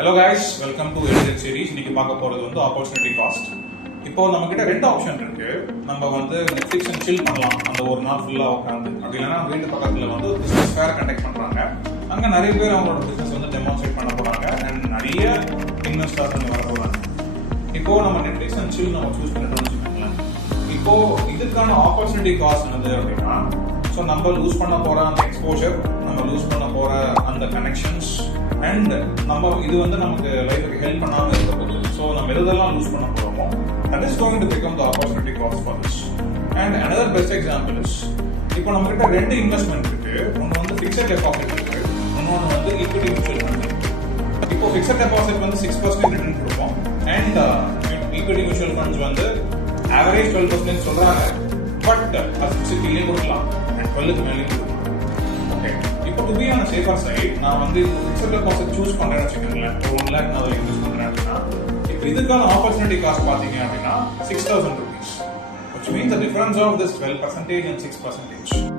Hello guys, welcome to edit series. இன்னைக்கு பார்க்க போறது வந்து ஆப்பர்ச்சுனிட்டி காஸ்ட். இப்போ நம்ம கிட்ட ரெண்டு ஆப்ஷன் இருக்கு. நம்ம வந்து நெட்ஃபிளிக்ஸ் அண்ட் சில் பண்ணலாம் அந்த ஒரு நாள் ஃபுல்லா உட்காந்து. அப்படி இல்லைன்னா வீட்டு பக்கத்துல வந்து பிசினஸ் ஃபேர் கண்டக்ட் பண்றாங்க. அங்க நிறைய பேர் அவங்களோட பிசினஸ் வந்து டெமான்ஸ்ட்ரேட் பண்ண போறாங்க அண்ட் நிறைய இன்வெஸ்டர்ஸ் வந்து வர போறாங்க. இப்போ நம்ம நெட்ஃபிளிக்ஸ் அண்ட் சில் நம்ம சூஸ் பண்ணிட்டோம்னு வச்சுக்கோங்களேன். இப்போ இதுக்கான ஆப்பர்ச்சுனிட்டி காஸ்ட் என்னது அப்படின்னா, ஸோ நம்ம லூஸ் பண்ண போற அந்த எக்ஸ்போஜர், நம்ம லூஸ் பண்ண போற அந்த கனெக்ஷன்ஸ் அண்ட் நம்ம இது வந்து நமக்கு லைஃபுக்கு ஹெல்ப் பண்ணாம இருக்க போகுது. ஸோ நம்ம எதெல்லாம் லூஸ் பண்ண போறோமோ that is going to become the opportunity cost for us. And another best example is, இப்போ நம்ம கிட்ட ரெண்டு இன்வெஸ்ட்மெண்ட் இருக்கு. ஒன்னு வந்து ஃபிக்ஸட் டெபாசிட் இருக்கு, இன்னொன்னு வந்து ஈக்விட்டி மியூச்சுவல் ஃபண்ட் இருக்கு. இப்போ ஃபிக்ஸட் டெபாசிட் வந்து 6% ரிட்டர்ன் கொடுப்போம் அண்ட் ஈக்விட்டி மியூச்சுவல் ஃபண்ட்ஸ் வந்து ஆவரேஜ் 12% சொல்றாங்க. பட் அது 6 கீழே கொடுக்கலாம் அண்ட் 12க்கு மேலே கொடுக்கலாம். ஓகே, இப்போ to be on safer side நான் வந்து ஃபிக்ஸட் டெபாசிட் சூஸ் பண்றேன்னு வச்சுக்கோங்களேன். 1 lakh நான் இன்வெஸ்ட் பண்றேன் அப்படின்னா, இப்போ இதுக்கான ஆப்பர்ச்சுனிட்டி காஸ்ட் பாத்தீங்க அப்படின்னா 6,000 rupees, which means the difference of this 12% and 6%.